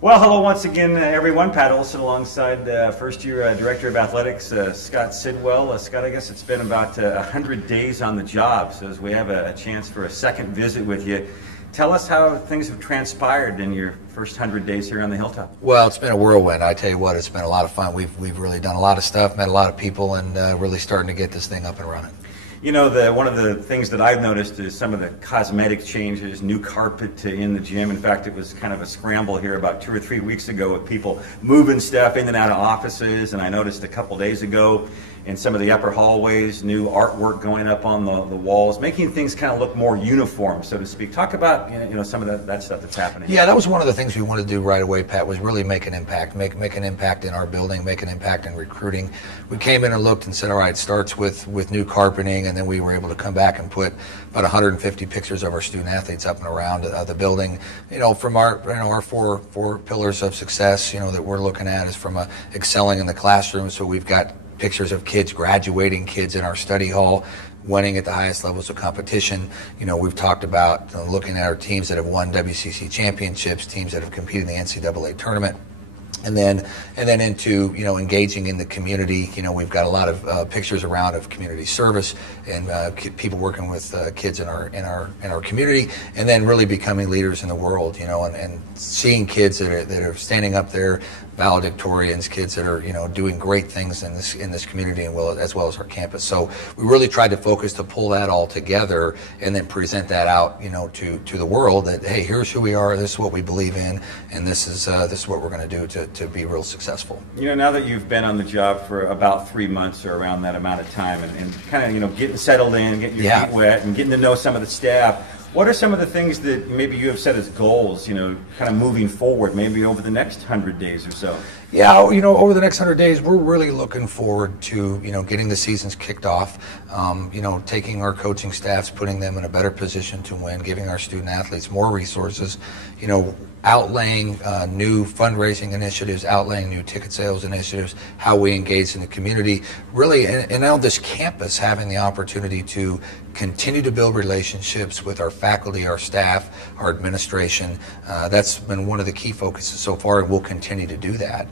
Well, hello once again, everyone. Pat Olson alongside first-year Director of Athletics, Scott Sidwell. Scott, I guess it's been about 100 days on the job, so as we have a chance for a second visit with you, tell us how things have transpired in your first 100 days here on the Hilltop. Well, it's been a whirlwind. I tell you what, it's been a lot of fun. We've really done a lot of stuff, met a lot of people, and really starting to get this thing up and running. You know, one of the things that I've noticed is some of the cosmetic changes, new carpet in the gym. In fact, it was kind of a scramble here about 2 or 3 weeks ago with people moving stuff in and out of offices. And I noticed a couple days ago in some of the upper hallways, new artwork going up on the walls, making things kind of look more uniform, so to speak. Talk about some of that stuff that's happening. Yeah, that was one of the things we wanted to do right away, Pat, was really make an impact, make an impact in our building, make an impact in recruiting. We came in and looked and said, all right, it starts with new carpeting, and then we were able to come back and put about 150 pictures of our student athletes up and around the building. From our four pillars of success, that we're looking at is from excelling in the classroom. So we've got pictures of kids graduating, kids in our study hall, winning at the highest levels of competition. We've talked about looking at our teams that have won WCC championships, teams that have competed in the NCAA tournament. And then into engaging in the community. We've got a lot of pictures around of community service and people working with kids in our community, and then really becoming leaders in the world. And seeing kids that are standing up there, valedictorians, kids that are doing great things in this community and as well as our campus. So we really tried to focus to pull that all together and then present that out to the world that, hey, here's who we are, this is what we believe in, and this is what we're going to do to be real successful. Now that you've been on the job for about 3 months or around that amount of time, and kind of getting settled in, getting your feet wet, and getting to know some of the staff, what are some of the things that maybe you have set as goals, kind of moving forward, maybe over the next 100 days or so? Yeah, over the next 100 days, we're really looking forward to, getting the seasons kicked off, taking our coaching staffs, putting them in a better position to win, giving our student athletes more resources, outlaying new fundraising initiatives, outlaying new ticket sales initiatives, how we engage in the community, really, and on this campus, having the opportunity to continue to build relationships with our faculty, our staff, our administration. That's been one of the key focuses so far, and we'll continue to do that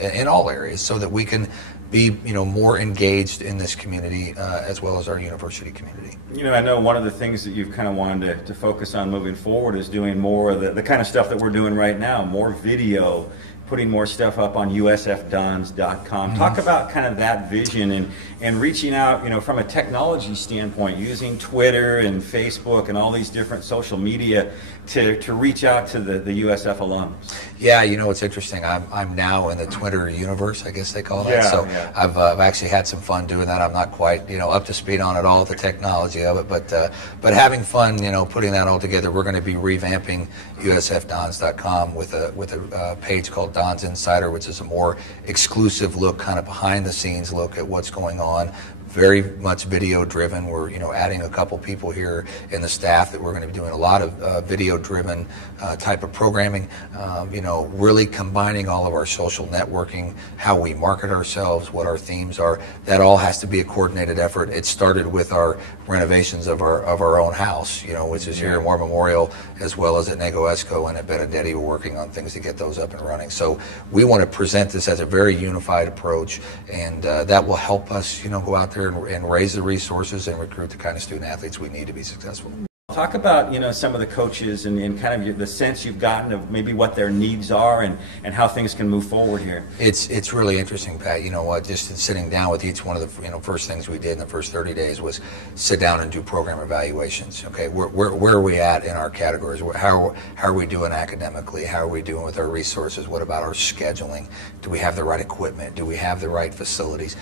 in all areas so that we can be more engaged in this community as well as our university community. I know one of the things that you've kind of wanted to focus on moving forward is doing more of the kind of stuff that we're doing right now, more video, putting more stuff up on usfdons.com. Mm-hmm. Talk about kind of that vision and reaching out, from a technology standpoint, using Twitter and Facebook and all these different social media to reach out to the USF alums. Yeah, it's interesting. I'm now in the Twitter universe, I guess they call that. Yeah. I've actually had some fun doing that. I'm not quite up to speed on it all, the technology of it, but having fun, putting that all together. We're going to be revamping usfdons.com with a page called Dons Insider, which is a more exclusive look, kind of behind the scenes look at what's going on. Very much video driven. We're adding a couple people here in the staff that we're going to be doing a lot of video driven type of programming. Really combining all of our social networking, how we market ourselves, what our themes are. That all has to be a coordinated effort. It started with our renovations of our own house, which is here in War Memorial, as well as at Nego Esco and at Benedetti. We're working on things to get those up and running. So we want to present this as a very unified approach, and that will help us, go out there and raise the resources and recruit the kind of student athletes we need to be successful. Talk about some of the coaches and kind of the sense you've gotten of maybe what their needs are and how things can move forward here. It's really interesting, Pat. Just sitting down with each one of the first things we did in the first 30 days was sit down and do program evaluations. Okay, where are we at in our categories? How are we doing academically? How are we doing with our resources? What about our scheduling? Do we have the right equipment? Do we have the right facilities?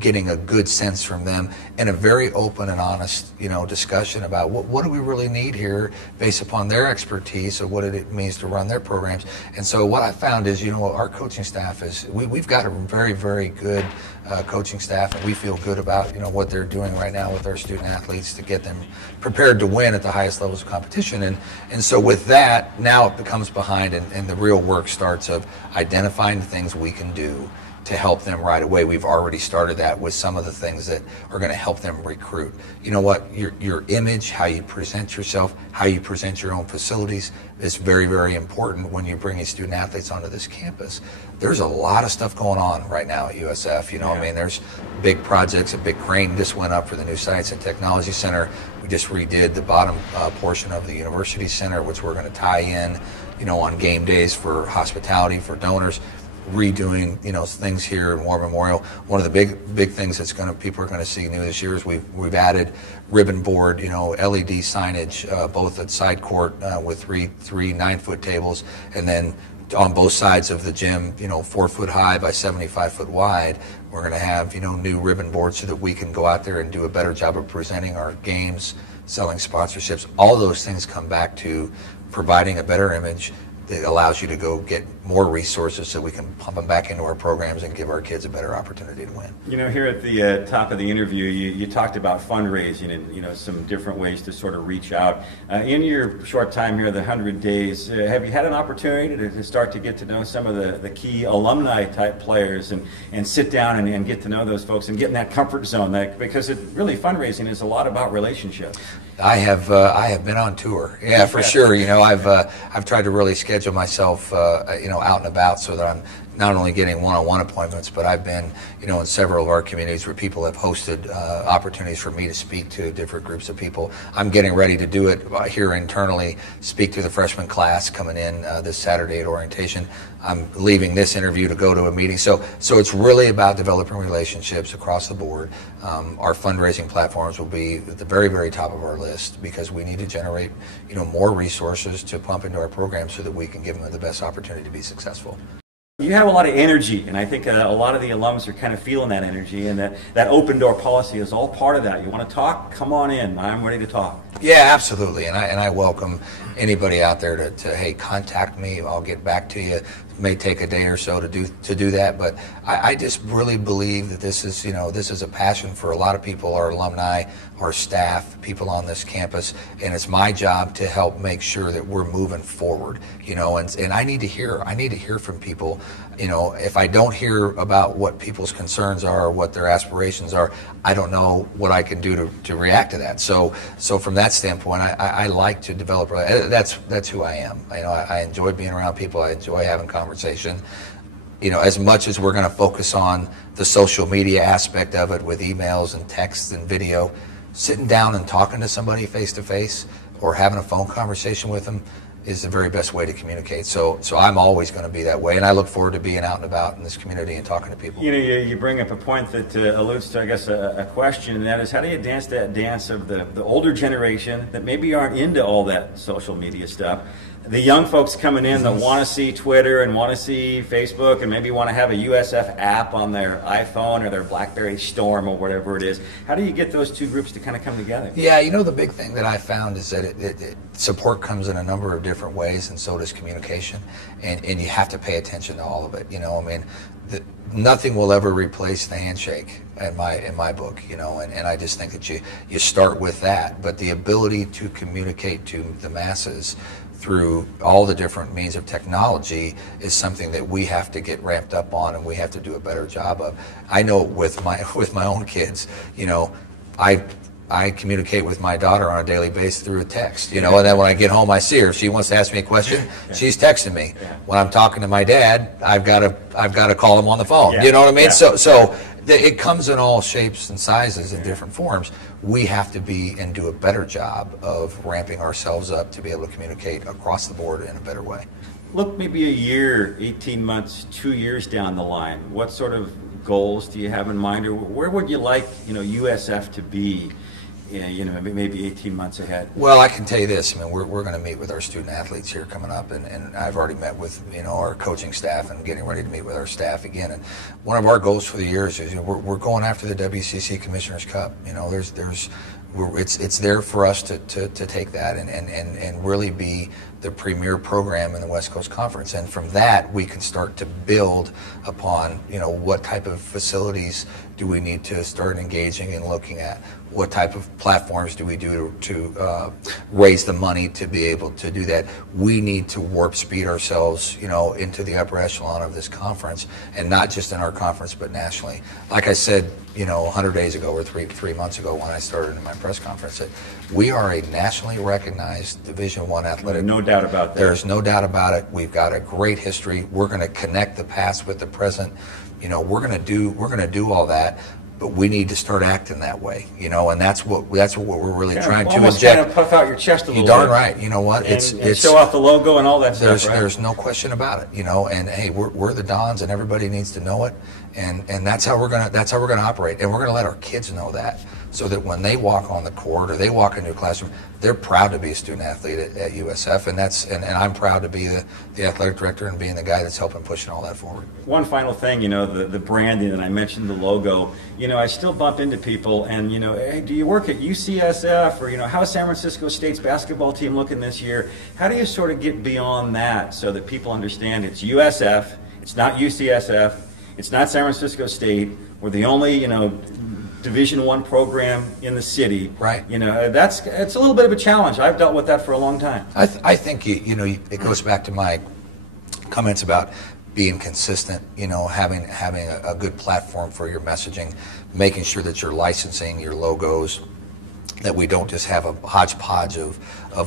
Getting a good sense from them and a very open and honest discussion about what do we really need here based upon their expertise of what it means to run their programs. And so what I found is, our coaching staff is, we've got a very, very good coaching staff, and we feel good about, what they're doing right now with our student athletes to get them prepared to win at the highest levels of competition. And so with that, now it becomes behind, and the real work starts of identifying the things we can do to help them right away. We've already started that with some of the things that are going to help them recruit. You know what? Your image, how you present yourself, how you present your own facilities is very, very important when you're bringing student athletes onto this campus. There's a lot of stuff going on right now at USF. You know, I mean, there's big projects. A big crane just went up for the new Science and Technology Center. We just redid the bottom portion of the University Center, which we're going to tie in, you know, on game days for hospitality, for donors. Redoing, you know, things here in War Memorial. One of the big things that's people are going to see new this year is we've added ribbon board, you know, LED signage both at side court with three 9-foot tables, and then on both sides of the gym, you know, 4 foot high by 75 foot wide. We're going to have, you know, new ribbon boards so that we can go out there and do a better job of presenting our games, selling sponsorships. All those things come back to providing a better image that allows you to go get more resources so we can pump them back into our programs and give our kids a better opportunity to win. You know, here at the top of the interview, you talked about fundraising and, you know, some different ways to sort of reach out. In your short time here, the 100 days, have you had an opportunity to start to get to know some of the key alumni type players and sit down and get to know those folks and get in that comfort zone? Because really fundraising is a lot about relationships. I have been on tour, yeah, for sure. You know, I've tried to really schedule myself, you know, out and about so that I'm not only getting one-on-one appointments, but I've been, you know, in several of our communities where people have hosted opportunities for me to speak to different groups of people. I'm getting ready to do it here internally, speak to the freshman class coming in this Saturday at orientation. I'm leaving this interview to go to a meeting. So it's really about developing relationships across the board. Our fundraising platforms will be at the very, very top of our list because we need to generate, you know, more resources to pump into our program so that we can give them the best opportunity to be successful. You have a lot of energy, and I think a lot of the alums are kind of feeling that energy, and that open door policy is all part of that. You want to talk? Come on in. I'm ready to talk. Yeah, absolutely, and I welcome anybody out there to hey, contact me. I'll get back to you. It may take a day or so to do that, but I just really believe that this is, you know, this is a passion for a lot of people, our alumni, our staff, people on this campus, and it's my job to help make sure that we're moving forward, you know, and I need to hear from people. You know, if I don't hear about what people's concerns are or what their aspirations are, I don't know what I can do to react to that. So from that standpoint, I like to develop. That's who I am. You know, I enjoy being around people. I enjoy having conversation. You know, as much as we're going to focus on the social media aspect of it with emails and texts and video, sitting down and talking to somebody face to face or having a phone conversation with them is the very best way to communicate. So I'm always going to be that way, and I look forward to being out and about in this community and talking to people. You know, you bring up a point that alludes to, I guess, a question, and that is, how do you dance that dance of the older generation that maybe aren't into all that social media stuff, the young folks coming in that want to see Twitter and want to see Facebook and maybe want to have a USF app on their iPhone or their BlackBerry Storm or whatever it is? How do you get those two groups to kind of come together? Yeah, you know, the big thing that I found is that support comes in a number of different ways, and so does communication, and you have to pay attention to all of it. You know, I mean, nothing will ever replace the handshake in my book, you know, and I just think that you start with that, but the ability to communicate to the masses through all the different means of technology is something that we have to get ramped up on, and we have to do a better job of. I know with my own kids, you know, I communicate with my daughter on a daily basis through a text, you know, and then when I get home I see her. If she wants to ask me a question, she's texting me. When I'm talking to my dad, I've got to call him on the phone. You know what I mean? So it comes in all shapes and sizes and different forms. We have to be and do a better job of ramping ourselves up to be able to communicate across the board in a better way. Look, maybe a year, 18 months, 2 years down the line, what sort of goals do you have in mind, or where would you like, you know, USF to be, you know, maybe 18 months ahead? Well, I can tell you this. I mean, we're going to meet with our student athletes here coming up, and I've already met with, you know, our coaching staff and getting ready to meet with our staff again. And one of our goals for the year is, you know, we're going after the WCC Commissioner's Cup. You know, it's there for us to take that and really be the premier program in the West Coast Conference. And from that, we can start to build upon, what type of facilities do we need to start engaging and looking at? What type of platforms do we do to raise the money to be able to do that? We need to warp speed ourselves, into the upper echelon of this conference, and not just in our conference, but nationally. Like I said, 100 days ago or three months ago when I started in my press conference, that we are a nationally recognized Division I athletic. No doubt about that. There's no doubt about it. We've got a great history. We're going to connect the past with the present. We're going to do all that. But we need to start acting that way, and that's what we're really trying to almost inject. Kind of puff out your chest a little bit. You're darn right. You know what? And show off the logo and all that stuff. Right? There's no question about it. And hey, we're the Dons, and everybody needs to know it. And that's how we're gonna operate. And we're gonna let our kids know that, so that when they walk on the court or they walk into a classroom, they're proud to be a student athlete at USF. And I'm proud to be the athletic director and being the guy that's helping pushing all that forward. One final thing, the branding, and I mentioned the logo. I still bump into people, and hey, do you work at UCSF, or how's San Francisco State's basketball team looking this year? How do you sort of get beyond that so that people understand it's USF, it's not UCSF, it's not San Francisco State. We're the only Division I program in the city. Right. It's a little bit of a challenge. I've dealt with that for a long time. I think it goes back to my comments about being consistent, having a good platform for your messaging, making sure that you're licensing your logos, that we don't just have a hodgepodge of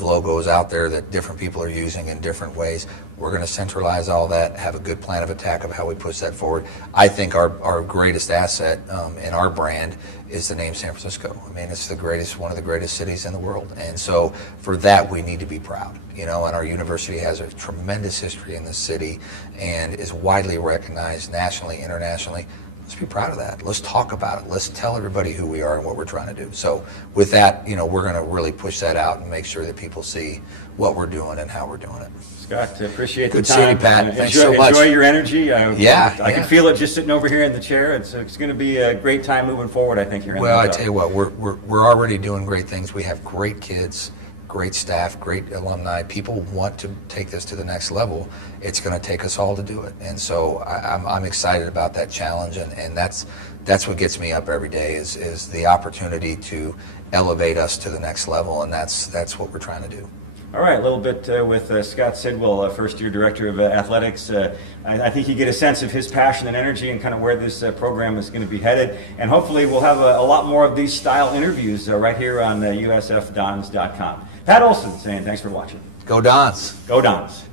logos out there that different people are using in different ways. We're going to centralize all that, have a good plan of attack of how we push that forward. I think our greatest asset in our brand is the name San Francisco. I mean, it's one of the greatest cities in the world. And so for that, we need to be proud, and our university has a tremendous history in this city and is widely recognized nationally, internationally. Let's be proud of that. Let's talk about it. Let's tell everybody who we are and what we're trying to do. So with that, we're going to really push that out and make sure that people see what we're doing and how we're doing it. Scott, appreciate the Good time. seeing you, Pat. Thanks so much. Enjoy your energy. I can feel it just sitting over here in the chair. It's going to be a great time moving forward, I think. Well, I tell you what, we're already doing great things. We have great kids, great staff, great alumni. People want to take this to the next level. It's going to take us all to do it. And so I'm excited about that challenge, and that's what gets me up every day is the opportunity to elevate us to the next level, and that's what we're trying to do. All right, a little bit with Scott Sidwell, first-year director of athletics. I think you get a sense of his passion and energy and kind of where this program is going to be headed. And hopefully we'll have a lot more of these style interviews right here on USFDons.com. Pat Olson saying thanks for watching. Go Dons. Go Dons.